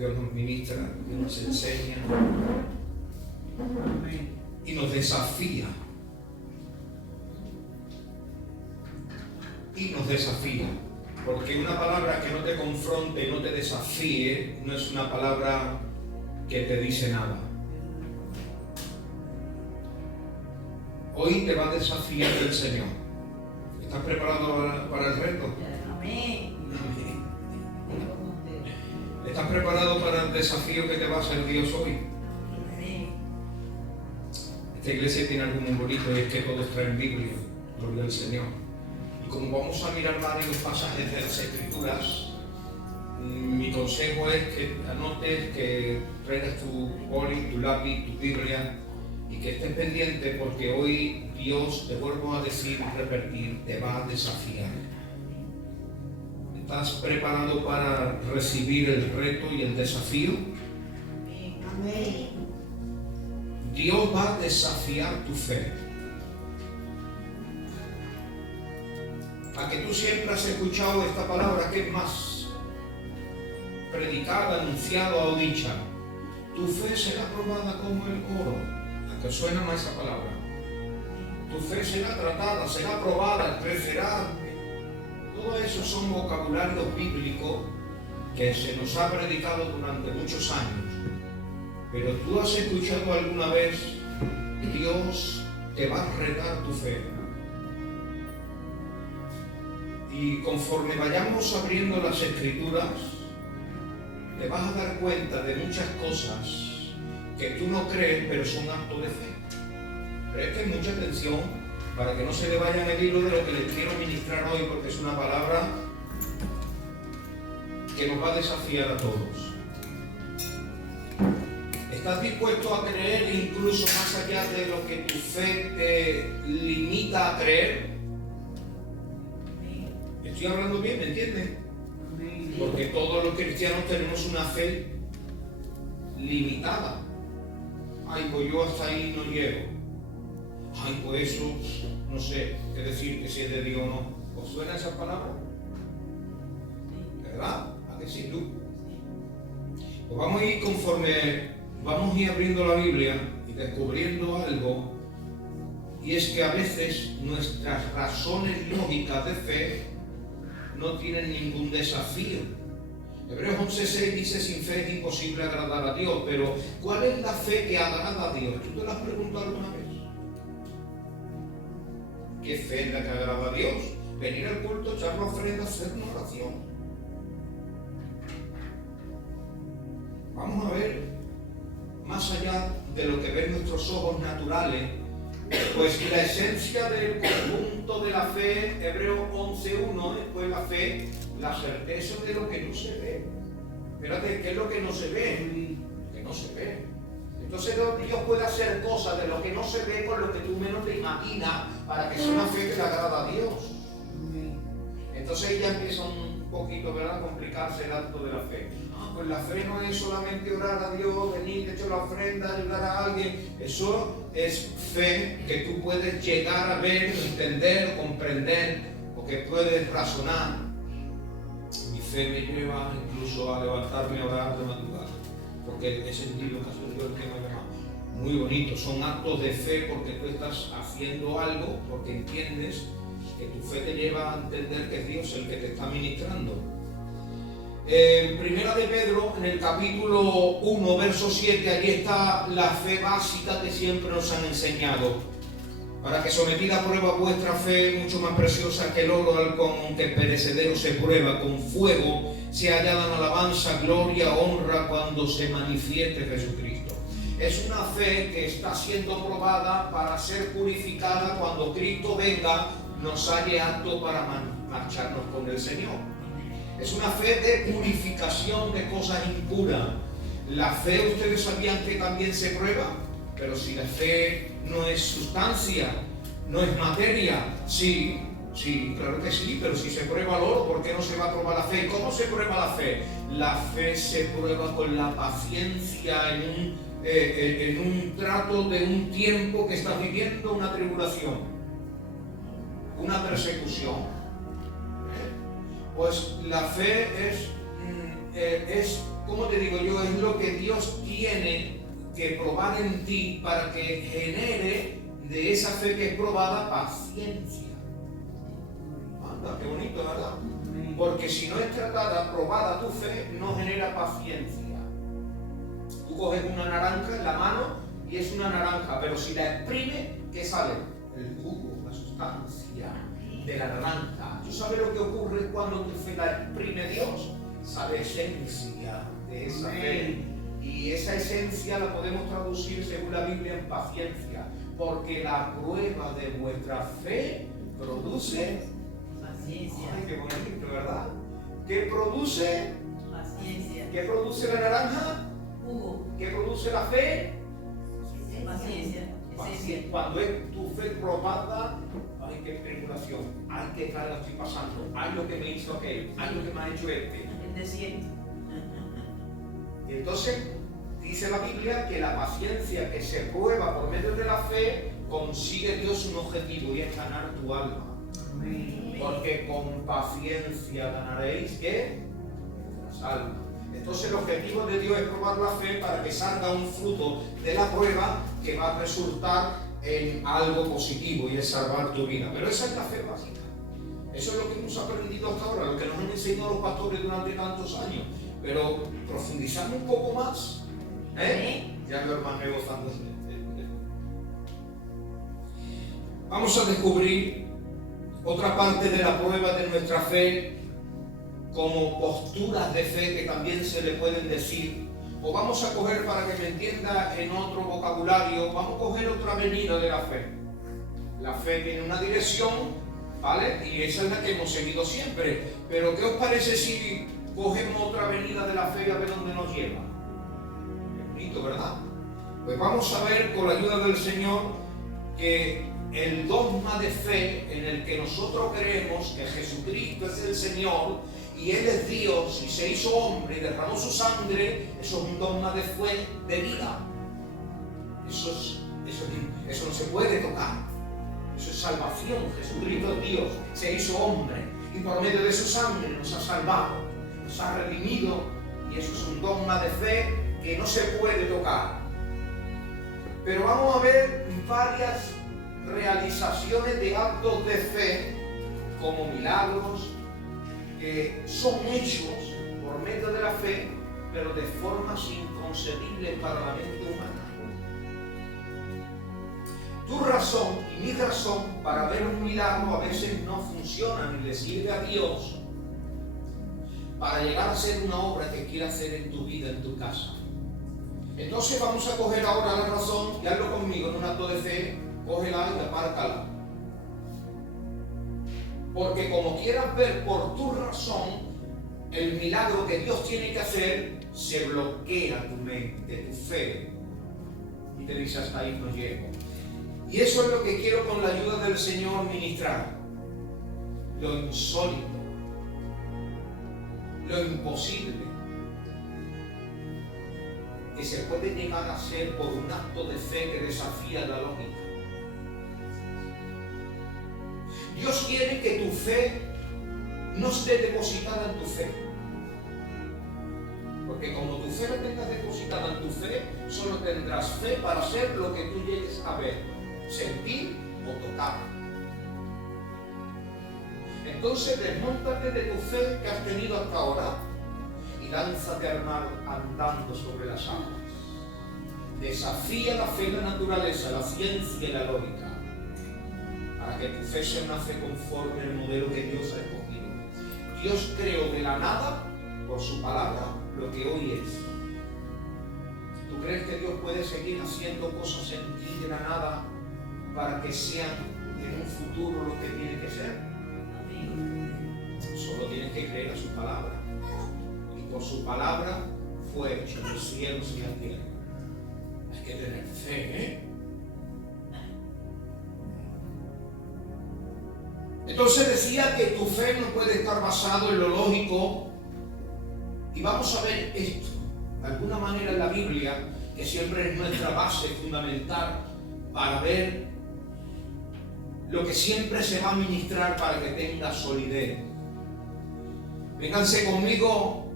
Dios nos ministra, Dios nos enseña y nos desafía. Y nos desafía. Porque una palabra que no te confronte, no te desafíe, no es una palabra que te dice nada. Hoy te va a desafiar el Señor. ¿Estás preparado para el reto? Amén. ¿Estás preparado para el desafío que te va a hacer Dios hoy? Amén. Esta iglesia tiene algo muy bonito y es que todos traen Biblia, gloria al Señor. Y como vamos a mirar varios pasajes de las Escrituras, mi consejo es que anotes, que traigas tu boli, tu lápiz, tu Biblia y que estés pendiente porque hoy Dios, te vuelvo a decir, repetir, te va a desafiar. ¿Estás preparado para recibir el reto y el desafío? Amén. Dios va a desafiar tu fe. A que tú siempre has escuchado esta palabra que es más predicada, anunciada o dicha. Tu fe será probada como el oro. ¿A que suena más esa palabra? Tu fe será tratada, será probada, crecerá. Todo eso son vocabularios bíblicos que se nos ha predicado durante muchos años. Pero tú has escuchado alguna vez, Dios te va a retar tu fe. Y conforme vayamos abriendo las Escrituras, te vas a dar cuenta de muchas cosas que tú no crees, pero son actos de fe. Presten mucha atención para que no se le vayan el hilo de lo que les quiero ministrar hoy, porque es una palabra que nos va a desafiar a todos. ¿Estás dispuesto a creer incluso más allá de lo que tu fe te limita a creer? Estoy hablando bien, ¿me entienden? Porque todos los cristianos tenemos una fe limitada. Ay, pues yo hasta ahí no llego. Ay, pues eso, no sé qué decir, que si es de Dios o no. ¿Os suena esa palabra? ¿Verdad? ¿A decir tú? Pues vamos a ir vamos a ir abriendo la Biblia y descubriendo algo, y es que a veces nuestras razones lógicas de fe no tienen ningún desafío. Hebreos 11:6 dice: sin fe es imposible agradar a Dios. Pero ¿cuál es la fe que agrada a Dios? ¿Tú te lo has preguntado alguna vez? ¿Qué fe es la que agrada a Dios? Venir al culto, echar la ofrenda, hacer una oración. Vamos a ver más allá de lo que ven nuestros ojos naturales, pues la esencia del conjunto de la fe, Hebreos 11:1, pues la fe, la certeza de lo que no se ve. Espérate, ¿qué es lo que no se ve? Que no se ve. Entonces Dios puede hacer cosas de lo que no se ve con lo que tú menos te imaginas para que sea una fe que le agrada a Dios. Entonces ya empieza un poquito, ¿verdad?, a complicarse el acto de la fe. Pues la fe no es solamente orar a Dios, venir, echar la ofrenda, ayudar a alguien. Eso es fe que tú puedes llegar a ver, entender, comprender, o que puedes razonar. Mi fe me lleva incluso a levantarme a orar de madrugada, porque he sentido que ha sido el que me ha llamado. Muy bonito, son actos de fe porque tú estás haciendo algo, porque entiendes que tu fe te lleva a entender que es Dios el que te está ministrando. En Primera de Pedro, en el capítulo 1, verso 7, allí está la fe básica que siempre nos han enseñado. Para que sometida a prueba vuestra fe, mucho más preciosa que el oro, con que perecedero se prueba, con fuego se hallada en alabanza, gloria, honra, cuando se manifieste Jesucristo. Es una fe que está siendo probada para ser purificada cuando Cristo venga, nos halle apto para marcharnos con el Señor. Es una fe de purificación de cosas impuras. La fe, ustedes sabían que también se prueba, pero si la fe no es sustancia, no es materia, sí, claro que sí, pero si se prueba el oro, ¿por qué no se va a probar la fe? ¿Cómo se prueba la fe? La fe se prueba con la paciencia en un trato de un tiempo que estás viviendo, una tribulación, una persecución. Pues la fe es es, ¿cómo te digo yo? Es lo que Dios tiene que probar en ti para que genere de esa fe que es probada paciencia. Anda, qué bonito, ¿verdad? Porque si no es tratada, probada tu fe, no genera paciencia. Tú coges una naranja en la mano y es una naranja, pero si la exprime, ¿qué sale? El jugo, la sustancia de la naranja. ¿Tú sabes lo que ocurre cuando tu fe la exprime Dios? Sale esencia de esa fe. Y esa esencia la podemos traducir según la Biblia en paciencia. Porque la prueba de vuestra fe produce paciencia. Ay, qué bonito, ¿verdad? ¿Qué produce? Paciencia. ¿Qué produce la naranja? Jugo. ¿Qué produce la fe? Paciencia. Paciencia. Cuando es tu fe probada, ay, qué tribulación, ay, qué carga estoy pasando, ay, lo que me hizo aquel, ay, lo que me ha hecho este. El desierto. Y entonces dice la Biblia que la paciencia que se prueba por medio de la fe consigue Dios un objetivo y es ganar tu alma. Porque con paciencia ganaréis ¿qué? Las almas. Entonces el objetivo de Dios es probar la fe para que salga un fruto de la prueba que va a resultar en algo positivo y es salvar tu vida. Pero esa es la fe básica. Eso es lo que hemos aprendido hasta ahora, lo que nos han enseñado los pastores durante tantos años. Pero profundizando un poco más, ya mi hermano gozando. Vamos a descubrir otra parte de la prueba de nuestra fe como posturas de fe que también se le pueden decir, o vamos a coger, para que me entienda en otro vocabulario, vamos a coger otra avenida de la fe. La fe tiene una dirección, ¿vale? Y esa es la que hemos seguido siempre. Pero ¿qué os parece si cogemos otra avenida de la fe y a ver dónde nos lleva? Es bonito, ¿verdad? Pues vamos a ver con la ayuda del Señor que el dogma de fe en el que nosotros creemos que Jesucristo es el Señor y Él es Dios y se hizo hombre y derramó su sangre, eso es un dogma de fe de vida. Eso no se puede tocar. Eso es salvación. Jesucristo es Dios, se hizo hombre y por medio de su sangre nos ha salvado, nos ha redimido, y eso es un dogma de fe que no se puede tocar. Pero vamos a ver varias realizaciones de actos de fe como milagros que son hechos por medio de la fe, pero de formas inconcebibles para la mente humana. Tu razón y mi razón para ver un milagro a veces no funcionan y le sirve a Dios para llegar a ser una obra que quiere hacer en tu vida, en tu casa. Entonces vamos a coger ahora la razón y hazlo conmigo en un acto de fe, cógela y apárcala. Porque como quieras ver por tu razón el milagro que Dios tiene que hacer, se bloquea tu mente, tu fe, y te dice hasta ahí no llego. Y eso es lo que quiero con la ayuda del Señor ministrar. Lo insólito, lo imposible, que se puede llegar a hacer por un acto de fe que desafía la lógica. Dios quiere que tu fe no esté depositada en tu fe. Porque como tu fe no tengas depositada en tu fe, solo tendrás fe para hacer lo que tú llegues a ver, sentir o tocar. Entonces desmóntate de tu fe que has tenido hasta ahora y lánzate al mar andando sobre las aguas. Desafía la fe, la naturaleza, la ciencia y la lógica, para que tu fe sea una fe conforme al modelo que Dios ha escogido. Dios creó de la nada, por su palabra, lo que hoy es. ¿Tú crees que Dios puede seguir haciendo cosas en ti de la nada para que sean en un futuro lo que tiene que ser? Solo tienes que creer a su palabra. Y por su palabra fue hecho los cielos y la tierra. Hay que tener fe, Entonces decía que tu fe no puede estar basado en lo lógico. Y vamos a ver esto, de alguna manera en la Biblia, que siempre es nuestra base fundamental para ver lo que siempre se va a ministrar para que tenga solidez. Vénganse conmigo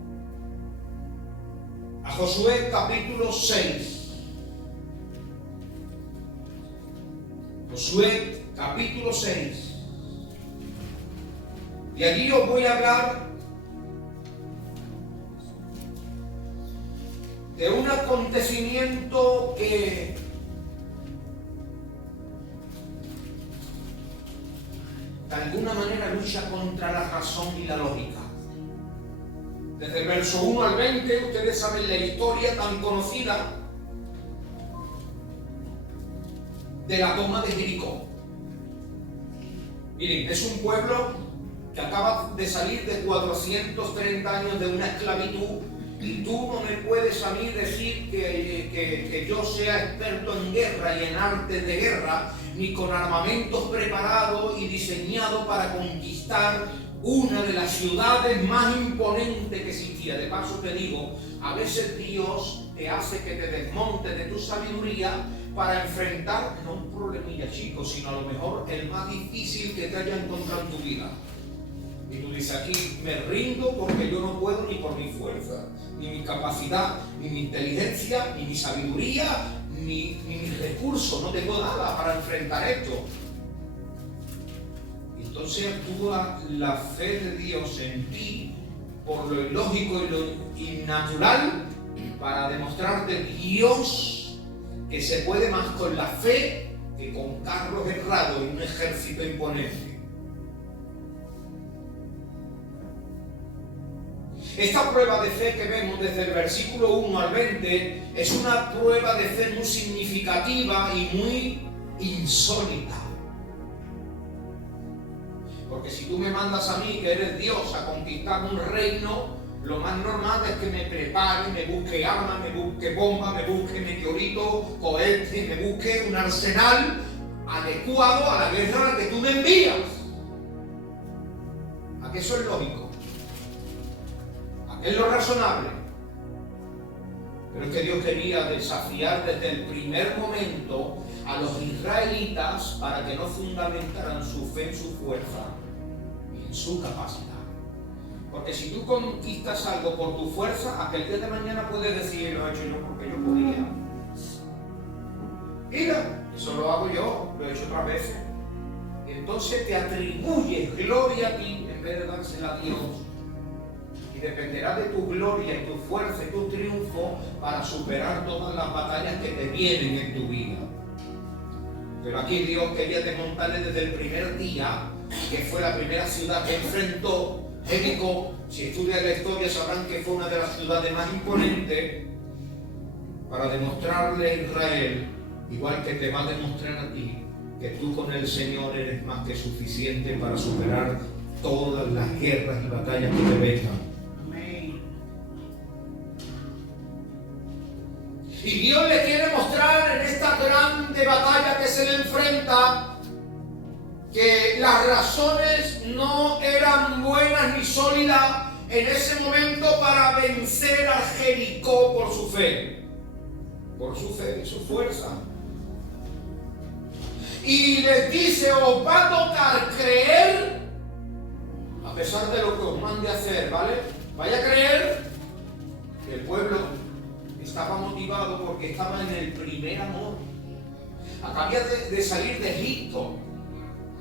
a Josué capítulo 6. Josué capítulo 6. Y allí os voy a hablar de un acontecimiento que de alguna manera lucha contra la razón y la lógica. Desde el verso 1 al 20, ustedes saben la historia tan conocida de la toma de Jericó. Miren, es un pueblo que acaba de salir de 430 años de una esclavitud, y tú no me puedes a mí decir que yo sea experto en guerra y en artes de guerra, ni con armamentos preparados y diseñados para conquistar una de las ciudades más imponentes que existía. De paso te digo, a veces Dios te hace que te desmontes de tu sabiduría para enfrentar, no un problemilla chico, sino a lo mejor el más difícil que te haya encontrado en tu vida. Y tú dices, aquí me rindo porque yo no puedo ni por mi fuerza, ni mi capacidad, ni mi inteligencia, ni mi sabiduría, ni mis recursos. No tengo nada para enfrentar esto. Entonces actúa la fe de Dios en ti por lo ilógico y lo innatural para demostrarte Dios que se puede más con la fe que con carros errados y un ejército imponente. Esta prueba de fe que vemos desde el versículo 1 al 20 es una prueba de fe muy significativa y muy insólita. Porque si tú me mandas a mí, que eres Dios, a conquistar un reino, lo más normal es que me prepare, me busque armas, me busque bombas, me busque meteoritos, cohetes, me busque un arsenal adecuado a la guerra a la que tú me envías. ¿A qué eso es lógico? ¿A qué es lo razonable? Pero es que Dios quería desafiar desde el primer momento a los israelitas para que no fundamentaran su fe en su fuerza y en su capacidad. Porque si tú conquistas algo por tu fuerza, aquel día de mañana puedes decir, lo he hecho yo porque yo podía. Mira, eso lo hago yo, lo he hecho otras veces. Entonces te atribuyes gloria a ti en vez de dársela a Dios. Y dependerá de tu gloria y tu fuerza y tu triunfo para superar todas las batallas que te vienen en tu vida. Pero aquí Dios quería desmontarle desde el primer día, que fue la primera ciudad que enfrentó, Jericó. Si estudian la historia sabrán que fue una de las ciudades más imponentes, para demostrarle a Israel, igual que te va a demostrar a ti, que tú con el Señor eres más que suficiente para superar todas las guerras y batallas que te vengan. Y Dios le quiere mostrar en esta grande batalla que se le enfrenta que las razones no eran buenas ni sólidas en ese momento para vencer a Jericó por su fe y su fuerza. Y les dice, os va a tocar creer a pesar de lo que os mande a hacer, ¿vale? Vaya a creer que el pueblo estaba motivado porque estaba en el primer amor. Acababa de salir de Egipto.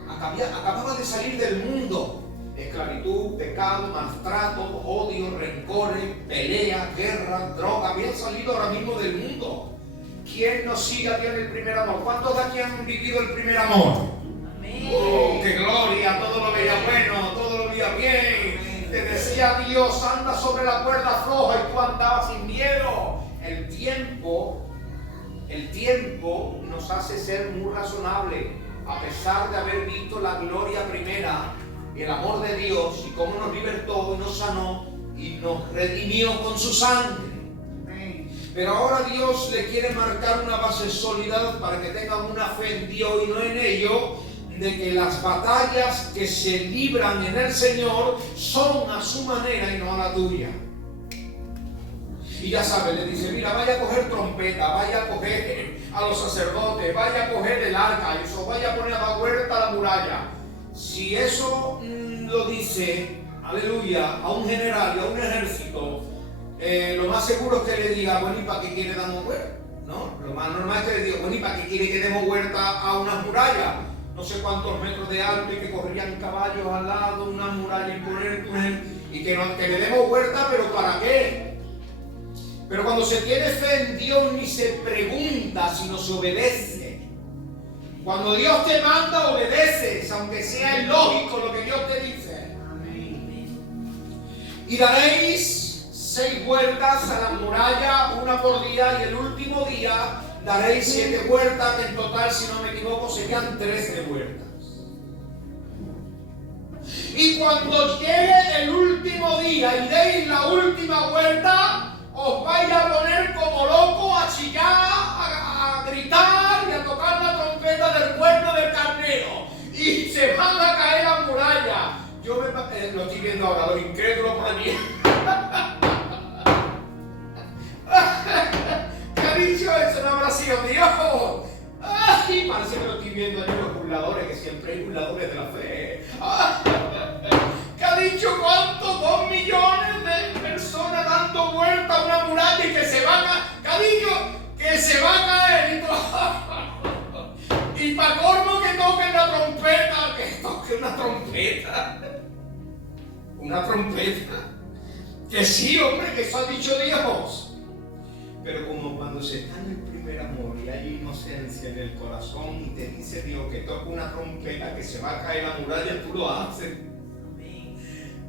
Acababa de salir del mundo. Esclavitud, pecado, maltrato, odio, rencores, peleas, guerra, droga. Habían salido ahora mismo del mundo. ¿Quién nos sigue aquí en el primer amor? ¿Cuántos de aquí han vivido el primer amor? Amén. ¡Oh, qué gloria! Todo lo veía bueno, todo lo veía bien. Te decía Dios, anda sobre la cuerda floja y tú andabas sin miedo. El tiempo nos hace ser muy razonables, a pesar de haber visto la gloria primera y el amor de Dios y cómo nos libertó y nos sanó y nos redimió con su sangre. Pero ahora Dios le quiere marcar una base sólida para que tengan una fe en Dios y no en ello, de que las batallas que se libran en el Señor son a su manera y no a la tuya. Y ya sabes, le dice, mira, vaya a coger trompeta, vaya a coger a los sacerdotes, vaya a coger el arca, y eso vaya a poner a la huerta a la muralla. Si eso lo dice, aleluya, a un general y a un ejército, lo más seguro es que le diga, bueno, ¿y para qué quiere darnos huerta? ¿No? Lo más normal es que le diga, bueno, ¿y para qué quiere que demos huerta a unas murallas? No sé cuántos metros de alto y que corrían caballos al lado, una muralla imponente, y que le demos huerta, pero ¿para qué? Pero cuando se tiene fe en Dios ni se pregunta, sino se obedece. Cuando Dios te manda, obedeces, aunque sea ilógico lo que Dios te dice. Amén. Y daréis 6 vueltas a la muralla, una por día, y el último día daréis 7 vueltas, que en total, si no me equivoco, serían 13 vueltas. Y cuando llegue el último día y deis la última vuelta, os vais a poner como locos a chillar, a gritar y a tocar la trompeta del cuerno del carnero. Y se van a caer las murallas. Yo lo estoy viendo ahora, lo incrédulo por allí. ¿Qué ha dicho eso? No habrá sido Dios. Ay, parece que lo estoy viendo allí los burladores, que siempre hay burladores de la fe. ¿Qué ha dicho? ¿Cuánto? 2 millones de personas dando vuelta a una muralla y que se van a... ¿Qué ha dicho? Que se va a caer y para colmo que toquen la trompeta, que toque una trompeta. Una trompeta. Que sí, hombre, que eso ha dicho Dios. Pero como cuando se está en el primer amor y hay inocencia en el corazón y te dice Dios que toca una trompeta, que se va a caer la muralla, tú lo haces.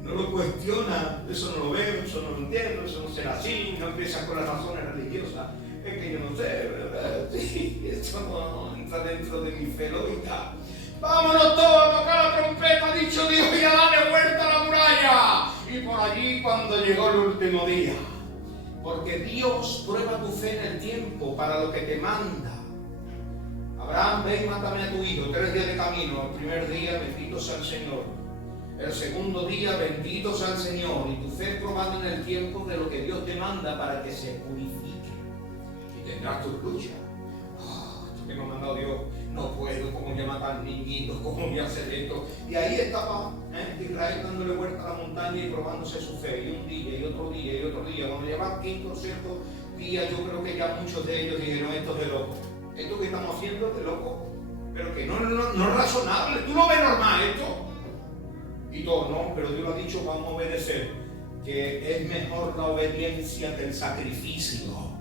No lo cuestionas, eso no lo veo, eso no lo entiendo, eso no será así, no empiezas con las razones religiosas. Es que yo no sé, ¿verdad? Sí, esto no entra dentro de mi fe lógica. Vámonos todos a tocar la trompeta, ha dicho Dios, y a darle vuelta a la muralla. Y por allí cuando llegó el último día. Porque Dios prueba tu fe en el tiempo para lo que te manda. Abraham, ve y mátame a tu hijo. 3 días de camino. El primer día, bendito sea el Señor. El segundo día, bendito sea el Señor. Y tu fe probada en el tiempo de lo que Dios te manda para que se purifique. Y tendrás tus luchas. Esto que me ha mandado Dios, no puedo, ¿cómo voy a matar niñitos? ¿Cómo voy a hacer esto? Y ahí estaba Israel dándole vuelta a la montaña y probándose su fe. Y un día, y otro día, y otro día. Cuando llevan 5 o 6 días, yo creo que ya muchos de ellos dijeron, esto es de loco. Esto que estamos haciendo es de loco. Pero que no es razonable. Tú lo ves normal esto. Y todo, no, pero Dios lo ha dicho, vamos a obedecer. Que es mejor la obediencia que el sacrificio.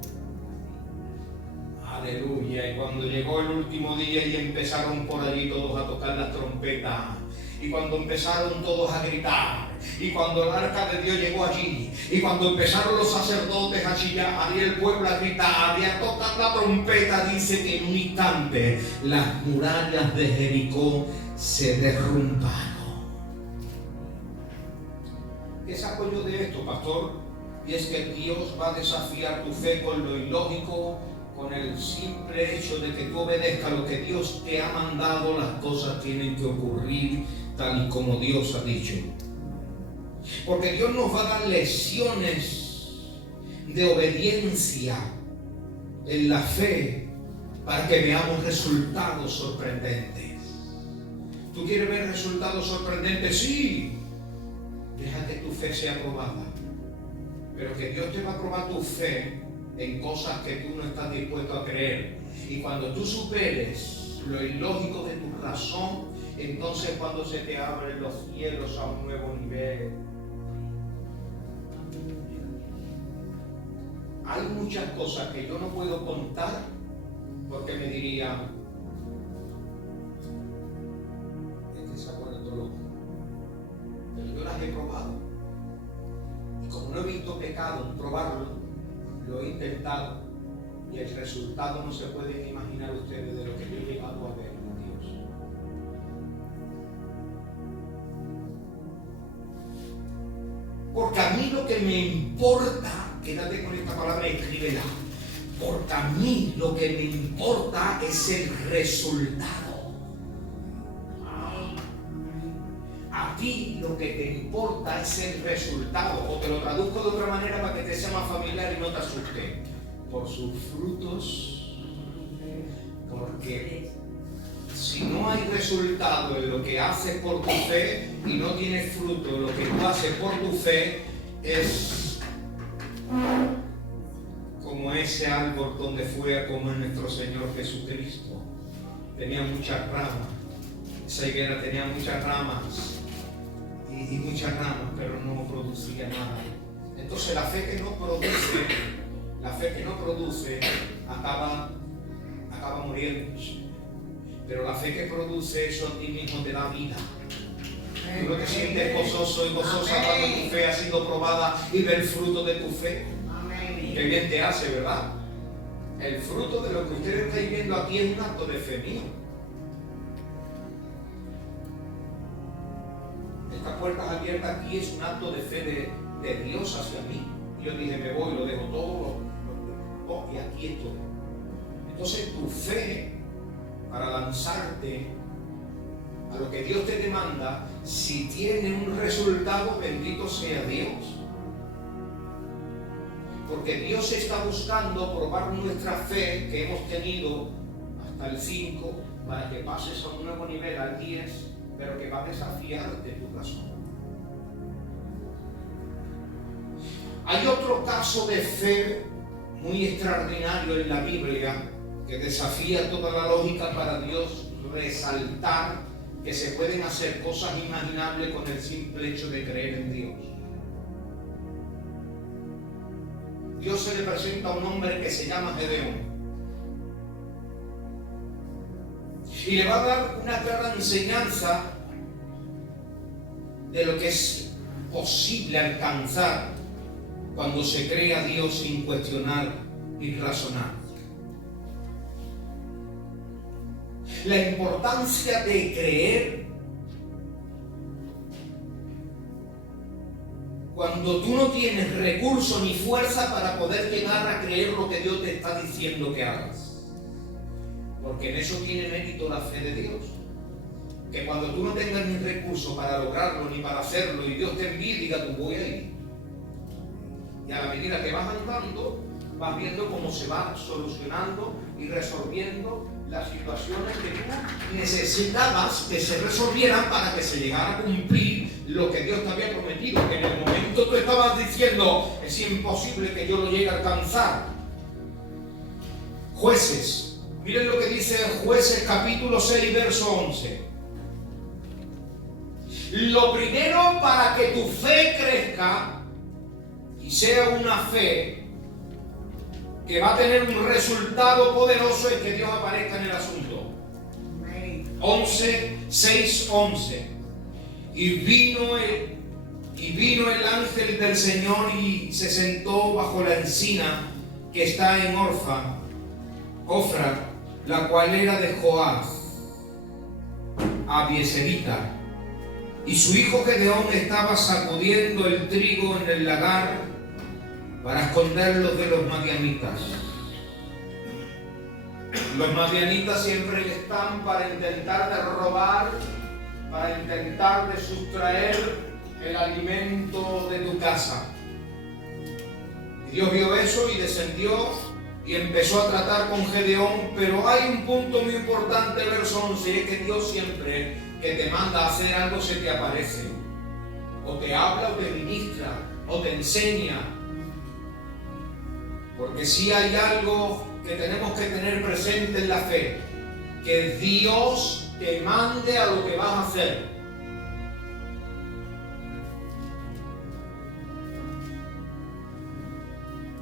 Aleluya. Y cuando llegó el último día y empezaron por allí todos a tocar las trompetas, y cuando empezaron todos a gritar, y cuando el arca de Dios llegó allí, y cuando empezaron los sacerdotes a chillar, y el pueblo a gritar y a tocar la trompeta, dice que en un instante las murallas de Jericó se derrumbaron. ¿Qué saco yo de esto, pastor? Y es que Dios va a desafiar tu fe con lo ilógico, con el simple hecho de que tú obedezcas lo que Dios te ha mandado. Las cosas tienen que ocurrir tal y como Dios ha dicho. Porque Dios nos va a dar lecciones de obediencia en la fe para que veamos resultados sorprendentes. ¿Tú quieres ver resultados sorprendentes? Sí. Deja que tu fe sea probada. Pero que Dios te va a probar tu fe en cosas que tú no estás dispuesto a creer. Y cuando tú superes lo ilógico de tu razón, entonces cuando se te abren los cielos a un nuevo nivel. Hay muchas cosas que yo no puedo contar porque me dirían, este se ha vuelto loco. Pero yo las he probado. Y como no he visto pecado en probarlo, lo he intentado. Y el resultado no se pueden imaginar ustedes de lo que yo he llegado a ver en Dios. Porque a mí lo que me importa, quédate con esta palabra y escríbela. Porque a mí lo que me importa es el resultado. A ti lo que te importa es el resultado. O te lo traduzco de otra manera para que te sea más familiar y no te asuste. Por sus frutos. Porque si no hay resultado en lo que haces por tu fe y no tienes fruto en lo que tú haces por tu fe, es como ese árbol donde fue a comer nuestro Señor Jesucristo. Tenía muchas ramas, esa higuera tenía muchas ramas y muchas ramas, pero no producía nada. Entonces la fe que no produce acaba muriéndose. Pero la fe que produce, eso a ti mismo te da vida. Tú no te sientes gozoso y gozosa cuando tu fe ha sido probada y ves el fruto de tu fe. Qué bien te hace, ¿verdad? El fruto de lo que ustedes están viendo aquí es un acto de fe mío. Estas puertas abiertas aquí es un acto de fe de Dios hacia mí. Y yo dije, me voy, lo dejo todo, y aquí estoy. Entonces tu fe, para lanzarte a lo que Dios te demanda, si tiene un resultado, bendito sea Dios. Porque Dios está buscando probar nuestra fe que hemos tenido hasta el 5 para que pases a un nuevo nivel, al 10, pero que va a desafiarte tu razón. Hay otro caso de fe muy extraordinario en la Biblia que desafía toda la lógica para Dios resaltar que se pueden hacer cosas inimaginables con el simple hecho de creer en Dios. Dios se le presenta a un hombre que se llama Gedeón y le va a dar una clara enseñanza de lo que es posible alcanzar cuando se cree a Dios sin cuestionar y razonar. La importancia de creer cuando tú no tienes recursos ni fuerza para poder llegar a creer lo que Dios te está diciendo que hagas. Porque en eso tiene mérito la fe de Dios. Que cuando tú no tengas ni recursos para lograrlo ni para hacerlo y Dios te envíe y diga, tú voy a ir. Y a la medida que vas andando, vas viendo cómo se va solucionando y resolviendo las situaciones que tú necesitabas que se resolvieran para que se llegara a cumplir lo que Dios te había prometido, que en el momento tú estabas diciendo, es imposible que yo lo llegue a alcanzar. Jueces, miren lo que dice Jueces capítulo 6, verso 11. Lo primero para que tu fe crezca y sea una fe que va a tener un resultado poderoso es que Dios aparezca en el asunto. 6:11. Y vino el ángel del Señor y se sentó bajo la encina que está en Ofra, la cual era de Joás, Abieserita. Y su hijo Gedeón estaba sacudiendo el trigo en el lagar para esconderlos de los madianitas. Los madianitas siempre están para intentar de robar, para intentar de sustraer el alimento de tu casa. Y Dios vio eso y descendió y empezó a tratar con Gedeón, pero hay un punto muy importante, verso 11, es que Dios siempre que te manda a hacer algo se te aparece, o te habla, o te ministra, o te enseña. Porque si hay algo que tenemos que tener presente en la fe, que Dios te mande a lo que vas a hacer.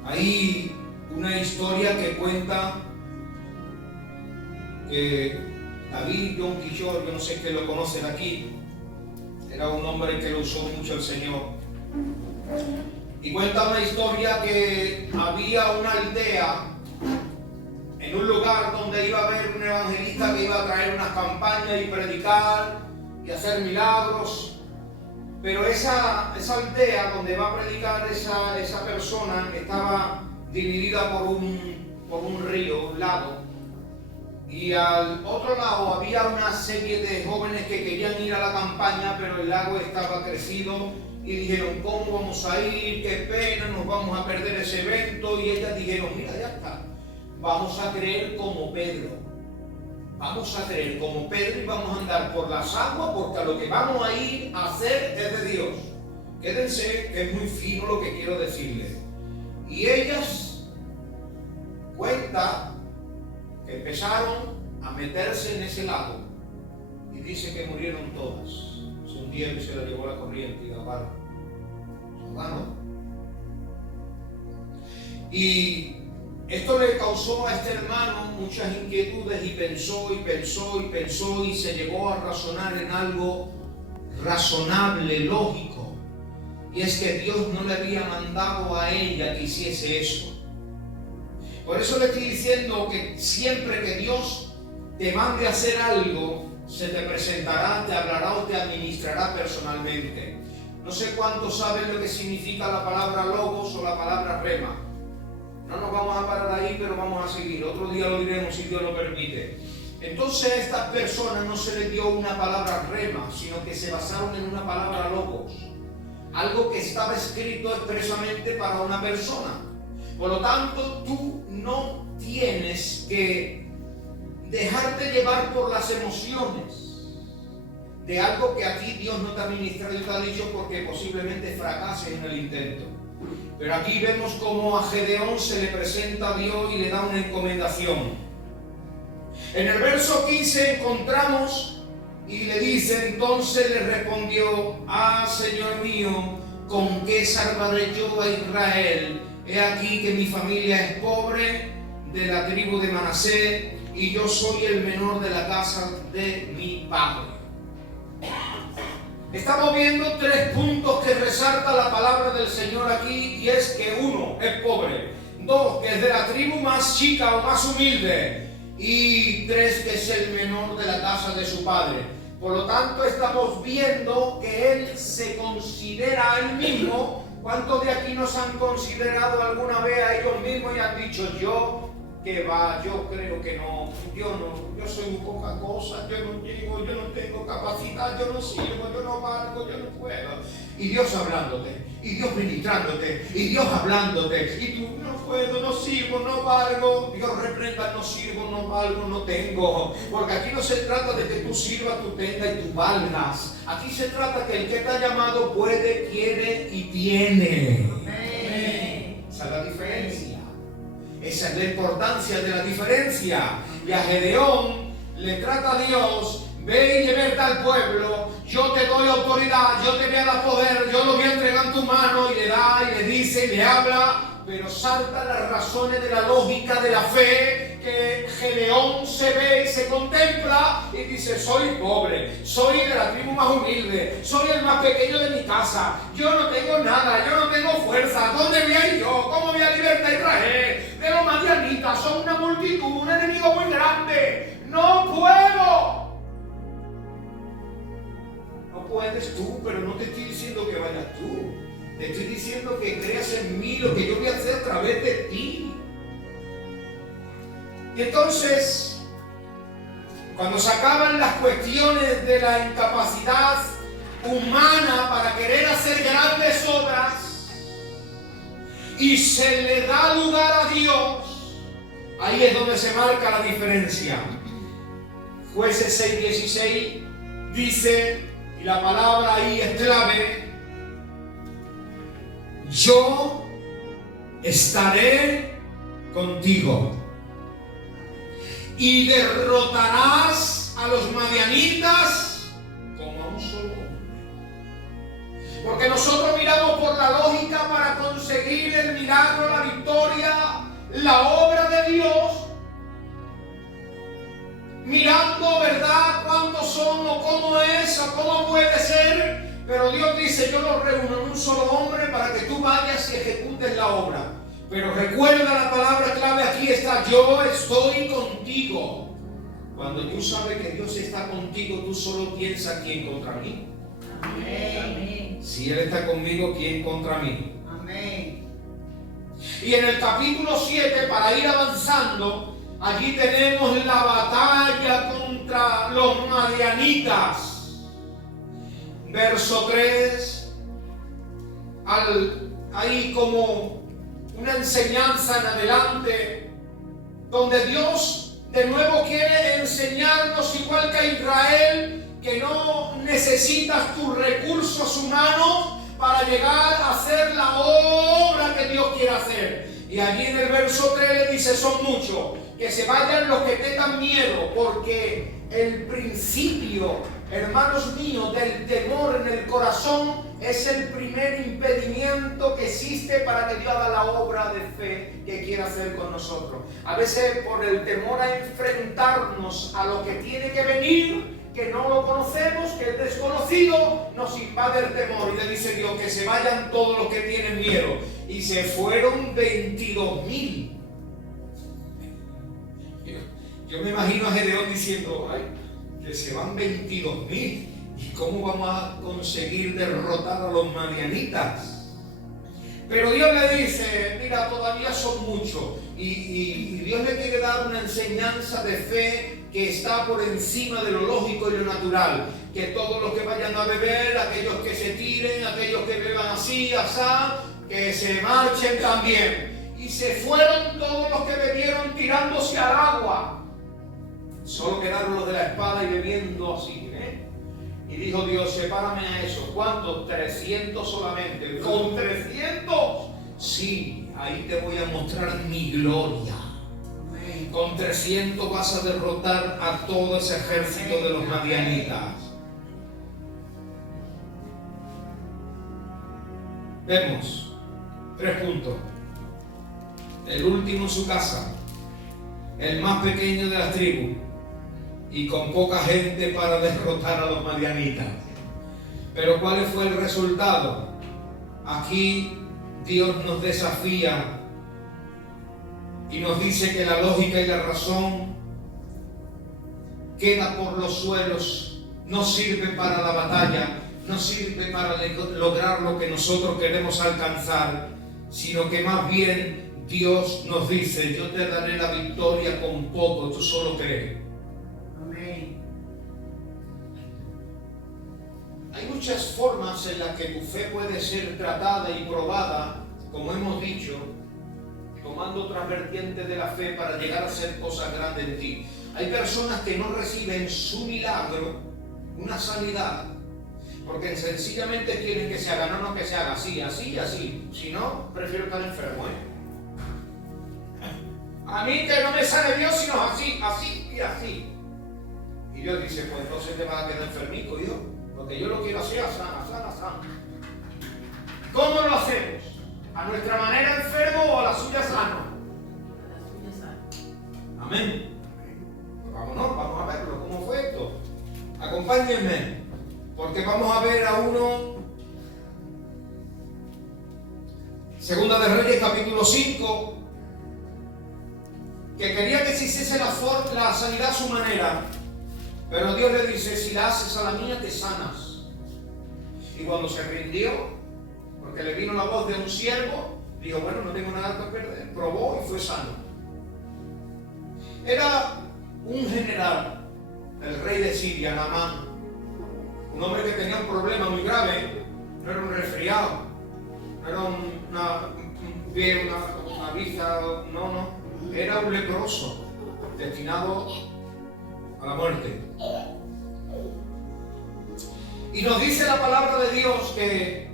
Hay una historia que cuenta que David John Quixote, yo no sé quién lo conocen aquí, era un hombre que lo usó mucho el Señor. Y cuenta una historia que había una aldea en un lugar donde iba a haber un evangelista que iba a traer unas campañas y predicar y hacer milagros. Pero esa aldea donde va a predicar esa persona estaba dividida por un río, un lago. Y al otro lado había una serie de jóvenes que querían ir a la campaña, pero el lago estaba crecido. Y dijeron, ¿cómo vamos a ir? Qué pena, nos vamos a perder ese evento. Y ellas dijeron, mira, ya está. Vamos a creer como Pedro. Vamos a creer como Pedro y vamos a andar por las aguas porque a lo que vamos a ir a hacer es de Dios. Quédense, que es muy fino lo que quiero decirles. Y ellas cuenta que empezaron a meterse en ese lago y dice que murieron todas. Es un día que se la llevó la corriente y la barca. ¿No? Y esto le causó a este hermano muchas inquietudes y pensó y se llegó a razonar en algo razonable, lógico. Y es que Dios no le había mandado a ella que hiciese eso. Por eso le estoy diciendo que siempre que Dios te mande a hacer algo, se te presentará, te hablará o te administrará personalmente. No sé cuántos saben lo que significa la palabra logos o la palabra rema. No nos vamos a parar ahí, pero vamos a seguir. Otro día lo diremos si Dios lo permite. Entonces a estas personas no se les dio una palabra rema, sino que se basaron en una palabra logos. Algo que estaba escrito expresamente para una persona. Por lo tanto, tú no tienes que dejarte llevar por las emociones de algo que a ti Dios no te ha ministrado y te ha dicho, porque posiblemente fracases en el intento. Pero aquí vemos cómo a Gedeón se le presenta a Dios y le da una encomendación. En el verso 15 encontramos y le dice, entonces le respondió: Señor mío, ¿con qué salvaré yo a Israel? He aquí que mi familia es pobre, de la tribu de Manasés, y yo soy el menor de la casa de mi padre. Estamos viendo 3 puntos que resalta la palabra del Señor aquí, y es que 1, es pobre; 2, que es de la tribu más chica o más humilde; y 3, que es el menor de la casa de su padre. Por lo tanto, estamos viendo que él se considera a él mismo. ¿Cuántos de aquí nos han considerado alguna vez a ellos mismos y han dicho: yo que va, yo creo que no, yo soy un poca cosa, yo no llego, yo no tengo capacidad, yo no sirvo, yo no valgo, yo no puedo? Y Dios hablándote, y Dios ministrándote, y Dios hablándote, y tú: no puedo, no sirvo, no valgo. Dios reprenda: no sirvo, no valgo, no tengo. Porque aquí no se trata de que tú sirvas, tú tengas y tú valgas. Aquí se trata que el que te ha llamado puede, quiere y tiene. Amén. Esa es la diferencia. Esa es la importancia de la diferencia. Y a Gedeón le trata a Dios: ve y liberta al pueblo, yo te doy autoridad, yo te voy a dar poder, yo lo voy a entregar en tu mano. Y le da y le dice y le habla, pero saltan las razones de la lógica de la fe, que Gedeón se ve y se contempla y dice: soy pobre, soy de la tribu más humilde, soy el más pequeño de mi casa, yo no tengo nada, yo no tengo fuerza, ¿dónde voy a ir yo? ¿Cómo voy a libertar a Israel? De los madianitas, son una multitud, un enemigo muy grande, no puedo. No puedes tú, pero no te estoy diciendo que vayas tú. Te estoy diciendo que creas en mí, lo que yo voy a hacer a través de ti. Y entonces, cuando se acaban las cuestiones de la incapacidad humana para querer hacer grandes obras y se le da lugar a Dios, ahí es donde se marca la diferencia. Jueces 6:16 dice, y la palabra ahí es clave: yo estaré contigo y derrotarás a los madianitas como a un solo hombre. Porque nosotros miramos por la lógica para conseguir el milagro, la victoria, la obra de Dios, mirando, ¿verdad?, cuántos son o cómo es o cómo puede ser. Pero Dios dice: yo los reúno en un solo hombre para que tú vayas y ejecutes la obra. Pero recuerda, la palabra clave aquí está: yo estoy contigo. Cuando tú sabes que Dios está contigo, tú solo piensas: ¿quién contra mí? Amén. Si Él está conmigo, ¿quién contra mí? Amén. Y en el capítulo 7, para ir avanzando, allí tenemos la batalla contra los madianitas. Verso 3, ahí como una enseñanza en adelante, donde Dios de nuevo quiere enseñarnos, igual que a Israel, que no necesitas tus recursos humanos para llegar a hacer la obra que Dios quiere hacer. Y allí en el verso 3 le dice, son muchos, que se vayan los que tengan miedo, porque el principio, hermanos míos, del temor en el corazón es el primer impedimento que existe para que Dios haga la obra de fe que quiere hacer con nosotros. A veces por el temor a enfrentarnos a lo que tiene que venir, que no lo conocemos, que es desconocido, nos invade el temor. Y le dice Dios que se vayan todos los que tienen miedo. Y se fueron 22.000. Yo me imagino a Gedeón diciendo, ay, que se van 22.000. ¿Y cómo vamos a conseguir derrotar a los madianitas? Pero Dios le dice, mira, todavía son muchos. Y Dios le quiere dar una enseñanza de fe que está por encima de lo lógico y lo natural. Que todos los que vayan a beber, aquellos que se tiren, aquellos que beban así, asá, que se marchen también. Y se fueron todos los que bebieron tirándose al agua. Solo quedaron los de la espada y bebiendo así, Y dijo Dios, sepárame a esos. ¿Cuántos? 300 solamente. ¿Con 300? Sí, ahí te voy a mostrar mi gloria. Con 300 vas a derrotar a todo ese ejército de los madianitas. Vemos 3 puntos. El último en su casa, el más pequeño de las tribus, y con poca gente para derrotar a los madianitas. Pero ¿cuál fue el resultado? Aquí Dios nos desafía y nos dice que la lógica y la razón queda por los suelos, no sirve para la batalla, no sirve para lograr lo que nosotros queremos alcanzar, sino que más bien Dios nos dice, yo te daré la victoria con poco, tú solo crees. Amén. Hay muchas formas en las que tu fe puede ser tratada y probada, como hemos dicho, tomando otras vertientes de la fe para llegar a hacer cosas grandes en ti. Hay personas que no reciben su milagro, una sanidad, porque sencillamente quieren que se haga, no que se haga así, así y así. Si no, prefiero estar enfermo, A mí que no me sane Dios, sino así, así y así. Y Dios dice, pues entonces te vas a quedar enfermico, hijo, porque yo lo quiero así, sana. ¿Cómo lo hacemos? ¿A nuestra manera enfermo o a la suya sano? A la suya sano. Amén. Pues vámonos, vamos a verlo. ¿Cómo fue esto? Acompáñenme, porque vamos a ver a uno. Segunda de Reyes, capítulo 5, que quería que se hiciese la sanidad a su manera, pero Dios le dice, si la haces a la mía, te sanas. Y cuando se rindió, porque le vino la voz de un siervo, dijo, bueno, no tengo nada que perder, probó y fue sano. Era un general, el rey de Siria, Naamán, un hombre que tenía un problema muy grave, no era un resfriado, no era una vista, no, era un leproso, destinado a la muerte. Y nos dice la palabra de Dios que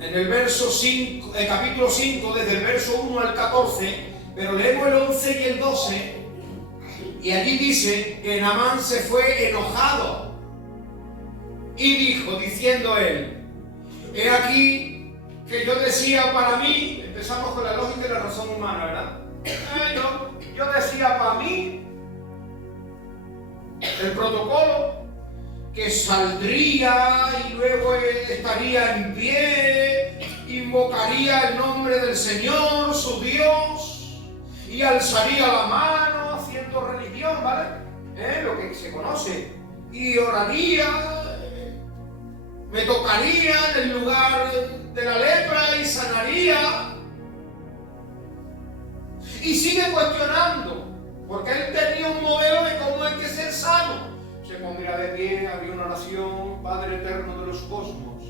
en el verso 5, el capítulo 5, desde el verso 1 al 14, pero leemos el 11 y el 12, y allí dice que Naamán se fue enojado y dijo, diciendo él, he aquí que yo decía para mí, empezamos con la lógica y la razón humana, ¿verdad? Yo decía para mí, el protocolo, que saldría y luego estaría en pie, invocaría el nombre del Señor, su Dios, y alzaría la mano haciendo religión, ¿vale? Lo que se conoce, y oraría, me tocaría en el lugar de la lepra y sanaría. Y sigue cuestionando, porque él tenía un modelo de cómo hay que ser sano. Se pondría de pie, había una oración, Padre eterno de los cosmos,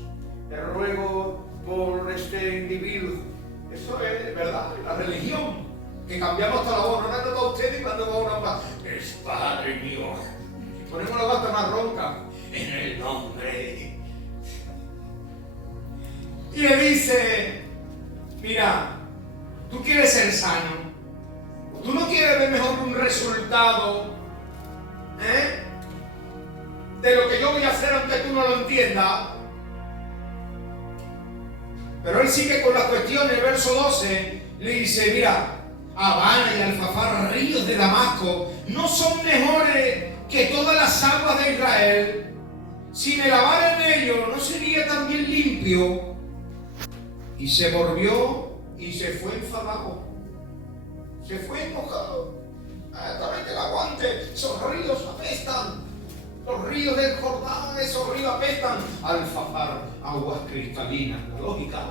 te ruego por este individuo. Eso es verdad, la religión, que cambiamos hasta la voz. No me toca a ustedes y cuando va una más, es Padre mío. Si ponemos la voz más ronca, en el nombre. y le dice, mira, tú quieres ser sano, tú no quieres ver mejor un resultado de lo que yo voy a hacer aunque tú no lo entiendas. Pero él sigue con las cuestiones. El verso 12 le dice, mira, Habana y Alfafar, ríos de Damasco, no son mejores que todas las aguas de Israel. Si me lavara en ellos, ¿no sería también limpio? Y se volvió y se fue enfadado. Se fue enojado. También que el aguante, esos ríos apestan. Los ríos del Jordán, esos ríos apestan. Alfafar, aguas cristalinas. La lógica,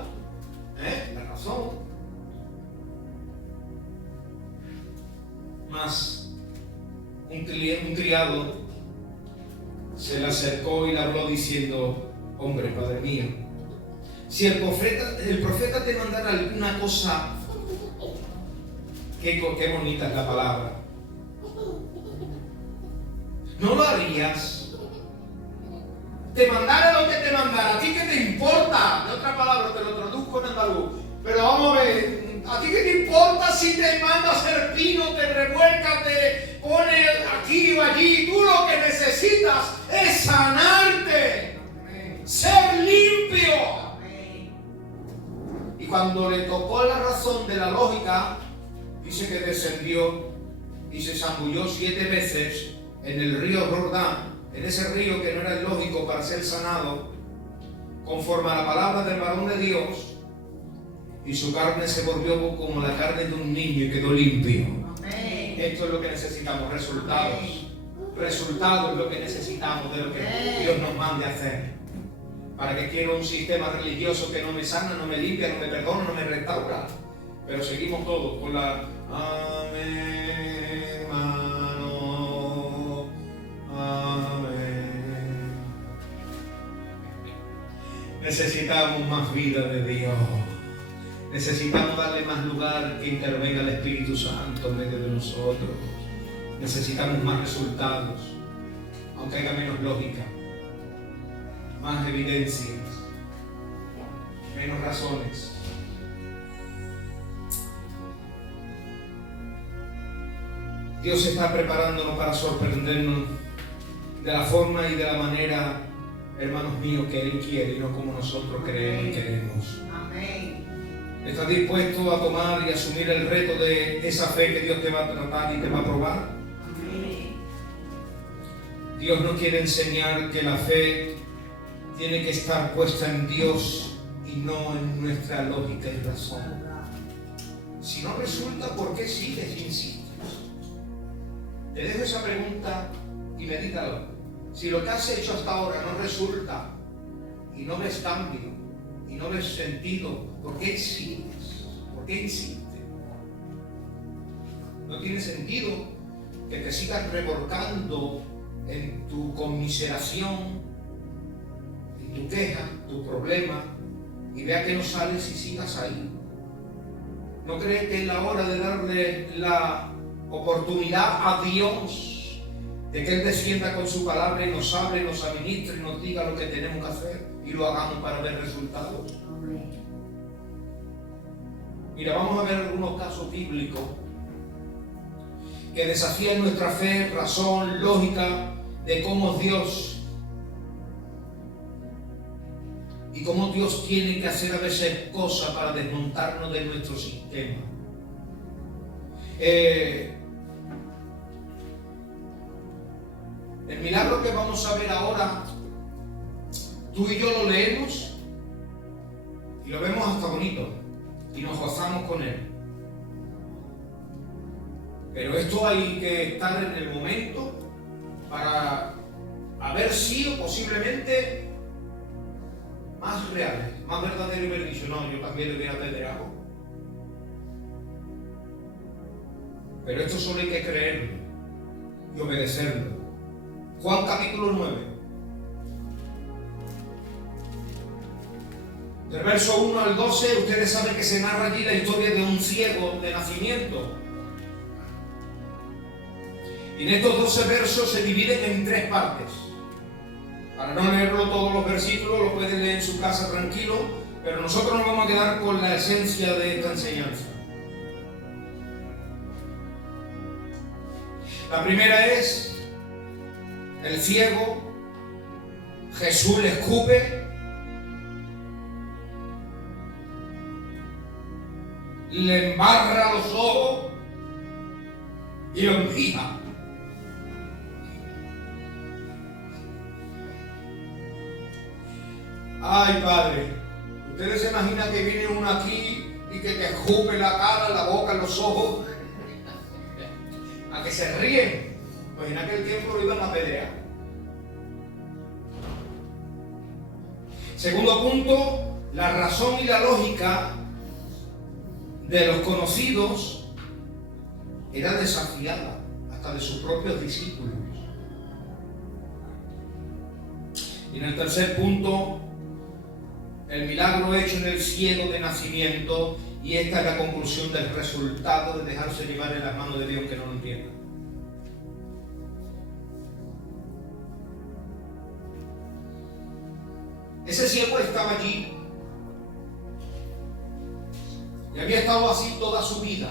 la razón. Más un criado se le acercó y le habló diciendo, hombre, padre mío, si el profeta te mandara alguna cosa, qué bonita es la palabra, ¿no lo harías? Te mandara lo que te mandara, ¿a ti qué te importa? De otra palabra, te lo traduzco en andaluz, pero vamos a ver, ¿a ti qué te importa si te manda a hacer pino, te revuelca, te pone aquí o allí? Tú lo que necesitas es sanarte, ser limpio. Y cuando le tocó la razón de la lógica, dice que descendió y se zambulló 7 veces en el río Jordán, en ese río que no era el lógico para ser sanado, conforme a la palabra del varón de Dios, y su carne se volvió como la carne de un niño y quedó limpio. Amén. Esto es lo que necesitamos, resultados. Amén. Resultados es lo que necesitamos de lo que Dios nos mande a hacer. ¿Para qué quiero un sistema religioso que no me sana, no me limpia, no me perdona, no me restaura? Pero seguimos todos con la amén, hermano, amén. Necesitamos más vida de Dios. Necesitamos darle más lugar que intervenga el Espíritu Santo en medio de nosotros. Necesitamos más resultados, aunque haya menos lógica, más evidencias, menos razones. Dios está preparándonos para sorprendernos de la forma y de la manera, hermanos míos, que Él quiere y no como nosotros creemos y queremos. Amén. ¿Estás dispuesto a tomar y asumir el reto de esa fe que Dios te va a tratar y te va a probar? Amén. Dios nos quiere enseñar que la fe tiene que estar puesta en Dios y no en nuestra lógica y razón. Si no resulta, ¿por qué sigues e insistes? Te dejo esa pregunta y medítalo. Si lo que has hecho hasta ahora no resulta y no ves cambio y no ves sentido, ¿por qué sigues? ¿Por qué insistes? No tiene sentido que te sigas revolcando en tu conmiseración, en tu queja, tu problema, y vea que no sales y sigas ahí. ¿No crees que es la hora de darle la oportunidad a Dios de que Él descienda con su palabra y nos hable, nos administre y nos diga lo que tenemos que hacer y lo hagamos para ver resultados? Mira, vamos a ver algunos casos bíblicos que desafían nuestra fe, razón, lógica de cómo es Dios y cómo Dios tiene que hacer a veces cosas para desmontarnos de nuestro sistema. El milagro que vamos a ver ahora, tú y yo lo leemos y lo vemos hasta bonito y nos gozamos con él. Pero esto hay que estar en el momento para haber sido posiblemente más reales, más verdadero y haber dicho, no, yo también le voy a aprender algo. Pero esto solo hay que creerlo y obedecerlo. Juan capítulo 9. Del verso 1 al 12, ustedes saben que se narra allí la historia de un ciego de nacimiento. Y en estos 12 versos se dividen en 3 partes. Para no leerlo todos los versículos, lo pueden leer en su casa tranquilo, Pero nosotros nos vamos a quedar con la esencia de esta enseñanza. La primera es: el ciego, Jesús le escupe, le embarra los ojos y lo enfija. Ay, Padre, ustedes se imaginan que viene uno aquí y que te escupe la cara, la boca, los ojos, a que se ríen. Pues en aquel tiempo lo iban a apedrear. Segundo punto, la razón y la lógica de los conocidos era desafiada hasta de sus propios discípulos. Y en el tercer punto, el milagro hecho en el ciego de nacimiento, y esta es la conclusión del resultado de dejarse llevar en las manos de Dios, que no lo entienda. Ese ciego estaba allí y había estado así toda su vida,